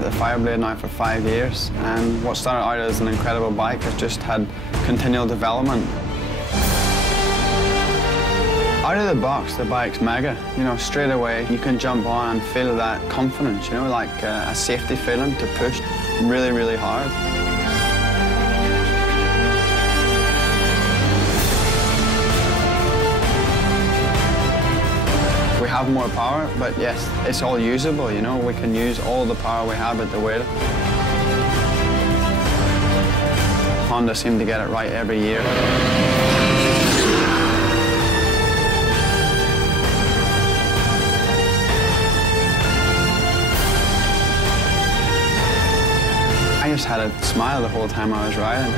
the Fireblade now for 5 years, and what started out as an incredible bike has just had continual development. Out of the box, the bike's mega. You know, straight away you can jump on and feel that confidence, you know, like a safety feeling to push really, really hard. We have more power, but yes, it's all usable, you know. We can use all the power we have at the wheel. Honda seem to get it right every year. I just had a smile the whole time I was riding.